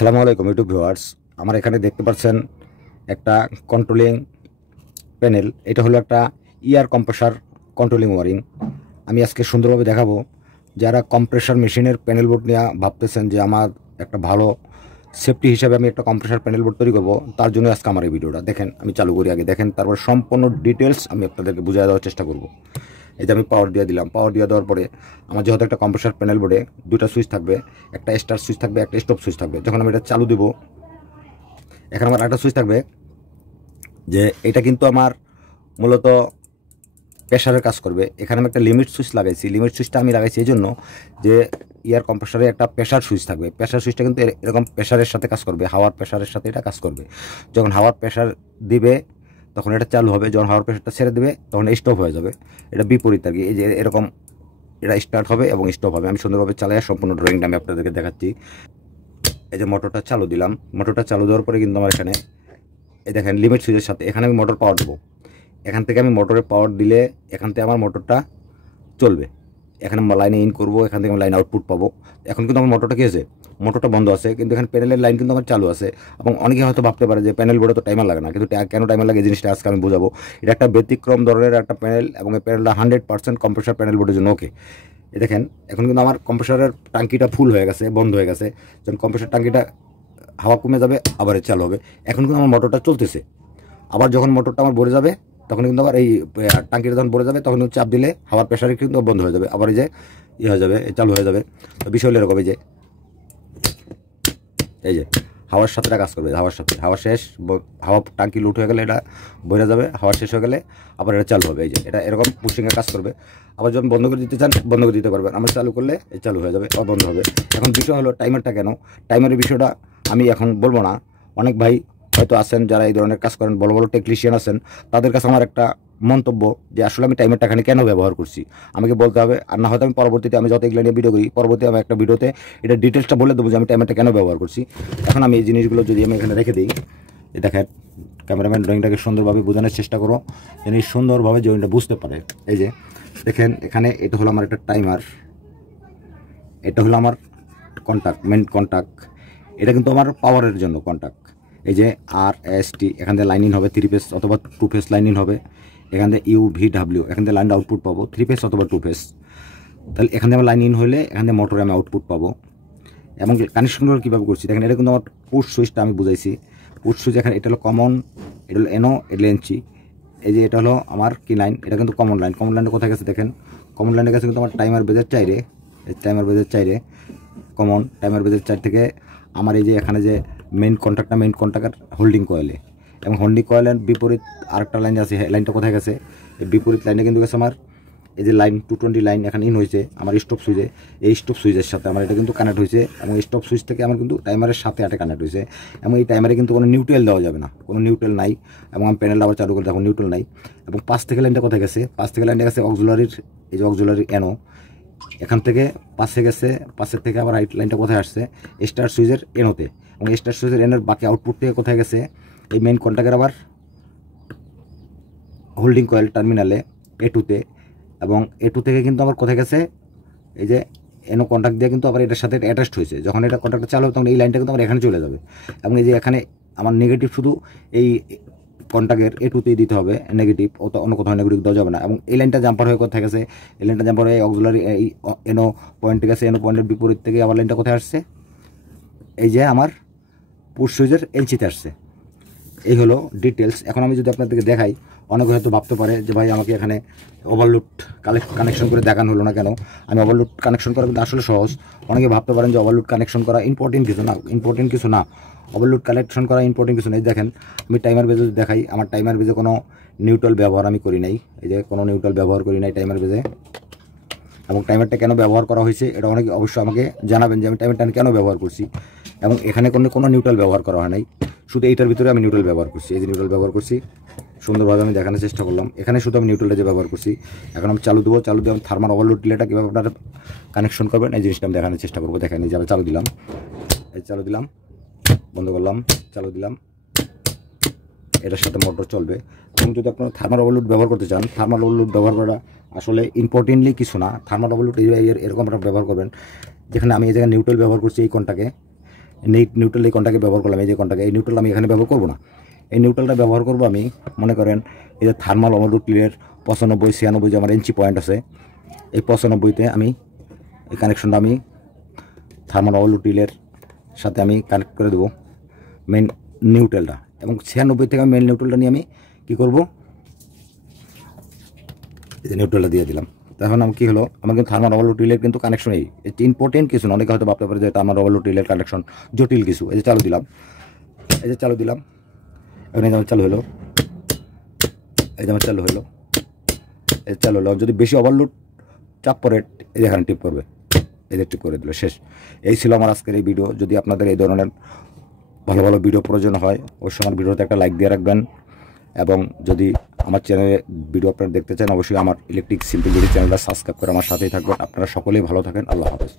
আসসালামু আলাইকুম YouTube viewers. আমার এখানে দেখতে পাচ্ছেন একটা কন্ট্রোলিং প্যানেল। এটা হলো একটা ইয়ার কম্প্রেসার কন্ট্রোলিং ওয়ারিং। আমি আজকে সুন্দরভাবে দেখাবো। যারা কম্প্রেসার মেশিনের প্যানেল বোর্ড নিয়ে ভাবতেছেন যে আমার একটা ভালো সেফটি হিসাবে আমি একটা কম্প্রেসার প্যানেল বোর্ড তৈরি করবো, তার জন্য আজকে আমার এই ভিডিওটা দেখেন। আমি চালু করি, আগে দেখেন, তারপর সম্পূর্ণ ডিটেলস আমি আপনাদেরকে বুঝিয়ে দেওয়ার চেষ্টা করব। এই যে আমি পাওয়ার দিয়ে দিলাম। পাওয়ার দিয়ে দেওয়ার পরে আমার যেহেতু একটা কম্প্রেসার প্যানেল বোর্ডে দুটো সুইচ থাকবে, একটা স্টার্ট সুইচ থাকবে, একটা স্টপ সুইচ থাকবে। যখন আমি এটা চালু দেবো, এখানে আমার একটা সুইচ থাকবে যে এটা কিন্তু আমার মূলত প্রেশারের কাজ করবে। এখানে আমি একটা লিমিট সুইচ লাগাইছি। লিমিট সুইচটা আমি লাগাইছি এই জন্য যে ইয়ার কম্প্রেসারে একটা প্রেশার সুইচ থাকবে। প্রেশার সুইচটা কিন্তু এরকম প্রেশারের সাথে কাজ করবে, হাওয়ার প্রেশারের সাথে এটা কাজ করবে। যখন হাওয়ার প্রেশার দিবে তখন এটা চালু হবে, যখন হাওয়ার প্রেশারটা ছেড়ে দেবে তখন স্টপ হয়ে যাবে। এটা বিপরীত আর কি। এই যে এরকম এটা স্টার্ট হবে এবং স্টপ হবে। আমি সুন্দরভাবে চালাই সম্পূর্ণ ড্রয়িংটা আমি আপনাদেরকে দেখাচ্ছি। এই যে মোটরটা চালু দিলাম। মোটরটা চালু দেওয়ার পরে কিন্তু আমার এখানে এই দেখেন লিমিট সুইচের সাথে এখানে আমি মোটর পাওয়ার দেবো। এখান থেকে আমি মোটরের পাওয়ার দিলে এখান থেকে আমার মোটরটা চলবে। এখানে লাইনে ইন করবো, এখান থেকে আমি লাইন আউটপুট পাবো। এখন কিন্তু আমার মোটরটা কী হয়েছে, মোটরটা বন্ধ আছে, কিন্তু এখানে প্যানেলের লাইন কিন্তু আমার চালু আছে। এবং অনেকে হয়তো ভাবতে পারে যে প্যানেল বোর্ডে তো টাইমার লাগে না, কিন্তু কেন টাইমার লাগে এই জিনিসটা আজকে আমি বোঝাবো। এটা একটা ব্যতিক্রম ধরনের একটা প্যানেল এবং এই প্যানেলটা 100% কম্প্রেসার প্যানেল বোর্ডের জন্য ওকে। দেখেন এখন কিন্তু আমার কম্প্রেসারের টাঙ্কিটা ফুল হয়ে গেছে, বন্ধ হয়ে গেছে। যখন কম্প্রেসার টাঙ্কিটা হাওয়া কমে যাবে আবার চালু হবে। এখন কিন্তু আমার মোটরটা চলতেছে। আবার যখন মোটরটা আমার ভরে যাবে তখন কিন্তু আবার এই টাঙ্কিটা যখন ভরে যাবে তখন চাপ দিলে হাওয়ার প্রেশারে কিন্তু বন্ধ হয়ে যাবে, আবার এই যে হয়ে যাবে, চালু হয়ে যাবে। তো বিষয় হলো এরকম, এই যে হাওয়ার সাথে কাজ করবে। হাওয়ার সাথে হাওয়া শেষ, হাওয়া টাঙ্কি লুট হয়ে গেলে এটা ভরে যাবে, হাওয়া শেষ হয়ে গেলে আবার এটা চালু হবে। এই যে এটা এরকম পুশিংয়ে কাজ করবে। আবার যখন বন্ধ করে দিতে চান বন্ধ করে দিতে পারবেন। আমরা চালু করলে চালু হয়ে যাবে, আবার বন্ধ হবে। এখন বিষয় হলো টাইমারটা কেন, টাইমারের বিষয়টা আমি এখন বলবো না। অনেক ভাই হয়তো আছেন যারা এই ধরনের কাজ করেন, বড় বড় টেকনিশিয়ান আছেন, তাদের কাছে আমার একটা মন্তব্য যে আসলে আমি টাইমারটা এখানে কেন ব্যবহার করছি আমাকে বলতে হবে। আর না হয়তো আমি পরবর্তীতে আমি যত এগুলো নিয়ে ভিডিও করি, পরবর্তী আমি একটা ভিডিওতে এটা ডিটেলসটা বলে দেবো যে আমি টাইমারটা কেন ব্যবহার করছি। এখন আমি এই জিনিসগুলো যদি আমি এখানে রেখে দিই, এই দেখেন ক্যামেরাম্যান ড্রয়িংটাকে সুন্দরভাবে বোঝানোর চেষ্টা করো যেন সুন্দরভাবে ড্রয়িংটা বুঝতে পারে। এই যে দেখেন এখানে এটা হলো আমার একটা টাইমার, এটা হলো আমার কন্ট্যাক্ট, মেন কন্ট্যাক্ট। এটা কিন্তু আমার পাওয়ারের জন্য কন্ট্যাক্ট। এই যে RST, এখান থেকে লাইন ইন হবে 3 ফেজ অথবা 2 ফেজ লাইন ইন হবে। এখান থেকে UVW, এখান থেকে লাইন আউটপুট পাবো 3 ফেজ অথবা 2 ফেজ। তাহলে এখান থেকে আমার লাইন ইন হলে এখান থেকে মোটরে আমি আউটপুট পাবো। এবং কানেকশনগুলো কীভাবে করছি দেখেন, এটা কিন্তু আমার পুশ সুইচটা আমি বুঝাইছি। পুশ সুইচ এখানে এটা হলো কমন, এটা হলো NO, এটা এনচি। এই যে এটা হলো আমার কি লাইন, এটা কিন্তু কমন লাইন। কমন লাইনটা কোথায় গেছে দেখেন, কমন লাইনের কাছে কিন্তু আমার টাইমার বেজের চাইরে, এই টাইমার বেজের চাইরে কমন, টাইমার বেজের চার থেকে আমার এই যে এখানে যে মেইন কন্ট্যাক্টটা, মেইন কন্ট্যাক্টের হোল্ডিং কয়েলে, এবং হোল্ডিং কয়েলের বিপরীত আরেকটা লাইন আছে। লাইনটা কোথায় গেছে, এই বিপরীত লাইনে কিন্তু গেছে আমার এই যে লাইন 220 লাইন এখানে ইন হয়েছে আমার স্টপ সুইচে। এই স্টপ সুইচের সাথে আমার এটা কিন্তু কানেক্ট হয়েছে, এবং স্টপ সুইচ থেকে আমার কিন্তু টাইমারের সাথে কানেক্ট হয়েছে। এবং এই টাইমারে কিন্তু কোনো নিউট্রাল দেওয়া যাবে না, কোনো নিউট্রাল নাই। এবং আমি প্যানেলটা আবার চালু করে দেখুন নিউট্রাল নাই। এবং 5 থেকে লাইনটা কোথায় গেছে, 5 থেকে লাইনটা গেছে অক্সিলারির, এই যে অক্সিলারি NO, এখান থেকে পাশে গেছে। পাশের থেকে আবার রাইট লাইনটা কোথায় আসছে, স্টার সুইচের NOতে। এবং স্টার সুইচের NOর বাকি আউটপুট থেকে কোথায় গেছে, এই মেইন কন্ট্যাক্টের আবার হোল্ডিং কয়েল টার্মিনালে A2তে। এবং A2 থেকে কিন্তু আবার কোথায় গেছে, এই যে NO কন্ট্যাক্ট দিয়ে কিন্তু আবার এটার সাথে অ্যাটাচড হয়েছে। যখন এটা কন্ট্যাক্টটা চালু হবে তখন এই লাইনটা কিন্তু আমার এখানে চলে যাবে। এবং এই যে এখানে আমার নেগেটিভ শুধু এই কন্ট্যাক্টের A2তেই দিতে হবে নেগেটিভ, অন্য কোথাও নেগেটিভ দেওয়া যাবে না। এবং এই লাইনটা জাম্পার হয়ে কোথায় গেছে, এই লাইনটা জাম্পার হয়ে অক্সিলারি এই NO পয়েন্টে গেছে। NO পয়েন্টের বিপরীত থেকে আবার লাইনটা কোথায় আসছে, এই যে আমার পুশ সুইচের এলচিতে আসছে। এই হলো ডিটেলস। এখন আমি যদি আপনাদেরকে দেখাই, অনেকে হয়তো ভাবতে পারে যে ভাই আমাকে এখানে ওভারলোড কানেকশন করে দেখানো হলো না কেন। আমি ওভারলোড কানেকশন করা কিন্তু আসলে সহজ। অনেকে ভাবতে পারেন যে ওভারলোড কানেকশন করা ইম্পর্টেন্ট কিছু না, ইম্পর্টেন্ট কিছু না। ওভারলোড কানেকশন করা ইম্পর্টেন্ট কিছু নেই। দেখেন আমি টাইমার বেজে দেখাই, আমার টাইমার বেজে কোনো নিউট্রাল ব্যবহার আমি করি নাই। এই যে কোনো নিউট্রাল ব্যবহার করি নাই টাইমার বেজে। এবং টাইমারটা কেন ব্যবহার করা হয়েছে এটা অনেকে অবশ্যই আমাকে জানাবেন যে আমি টাইমারটা কেন ব্যবহার করছি। এবং এখানে কোনো নিউট্রাল ব্যবহার করা হয় নাই, শুধু এইটার ভিতরে আমি নিউট্রাল ব্যবহার করছি। এই যে নিউট্রাল ব্যবহার করছি, সুন্দরভাবে আমি দেখানোর চেষ্টা করলাম। এখানে শুধু আমি নিউট্রালটা যে ব্যবহার করছি। এখন আমি চালু দেবো, চালু দিয়ে আমি থার্মাল ওভারলোড ডিলেটা কীভাবে আপনারা কানেকশন করবেন এই জিনিসটা আমি দেখানোর চেষ্টা করবো। দেখেন এই যে আমি চালু দিলাম, এই চালু দিলাম, বন্ধ করলাম, চালু দিলাম, এটার সাথে মোটর চলবে। এবং যদি আপনারা থার্মাল ওভারলোড ব্যবহার করতে চান, থার্মাল ওভারলোড ব্যবহার করা আসলে ইম্পর্টেন্টলি কিছু না। থার্মাল ওভারলোড এরকম আপনারা ব্যবহার করবেন, যেখানে আমি এই জায়গায় নিউট্রাল ব্যবহার করছি এই কোনটাকে। নিউট্রাল এই কন্টাকে ব্যবহার করলাম, এই যে কন্টাকে, এই নিউট্রাল আমি এখানে ব্যবহার করবো না। এই নিউট্রালটা ব্যবহার করবো আমি, মনে করেন এই যে থার্মাল ওভারলোড রিলের 95, 96 যে আমার ইঞ্চি পয়েন্ট আছে, এই 95তে আমি এই কানেকশনটা আমি থার্মাল ওভারলোড রিলের সাথে আমি কানেক্ট করে দেবো মেন নিউট্রালটা, এবং 96 থেকে মেন নিউট্রালটা নিয়ে আমি কী করবো, এই যে নিউট্রালটা দিয়ে দিলাম। তখন আমি কী হলো, আমার কিন্তু থার্মাল ওভারলোড রিলের কিন্তু কানেকশন এই ইম্পর্টেন্ট কিছু না, অনেকে হয়তো ভাবতে পারে যে থার্মাল ওভারলোড রিলের কানেকশন জটিল কিছু। এই যে চালু দিলাম, এই যে চালু দিলাম, এখন এই যে আমার চালু হলো, এই যে আমার চালু হলো, এই চালু হলো। যদি বেশি ওভারলোড চাপ পরে এই এখানে টিপ করবে, এই যে টিপ করে দিল, শেষ। এই ছিল আমার আজকের এই ভিডিও। যদি আপনাদের এই ধরনের ভালো ভালো ভিডিও প্রয়োজন হয়, অবশ্যই আমার ভিডিওতে একটা লাইক দিয়ে রাখবেন, এবং যদি আমার চ্যানেলে ভিডিও আপনারা দেখতে চান, অবশ্যই আমার ইলেকট্রিক সিম্পল ভিডিও চ্যানেলটা সাবস্ক্রাইব করে আমার সাথেই থাকবেন। আপনারা সকলেই ভালো থাকেন। আল্লাহ হাফেজ।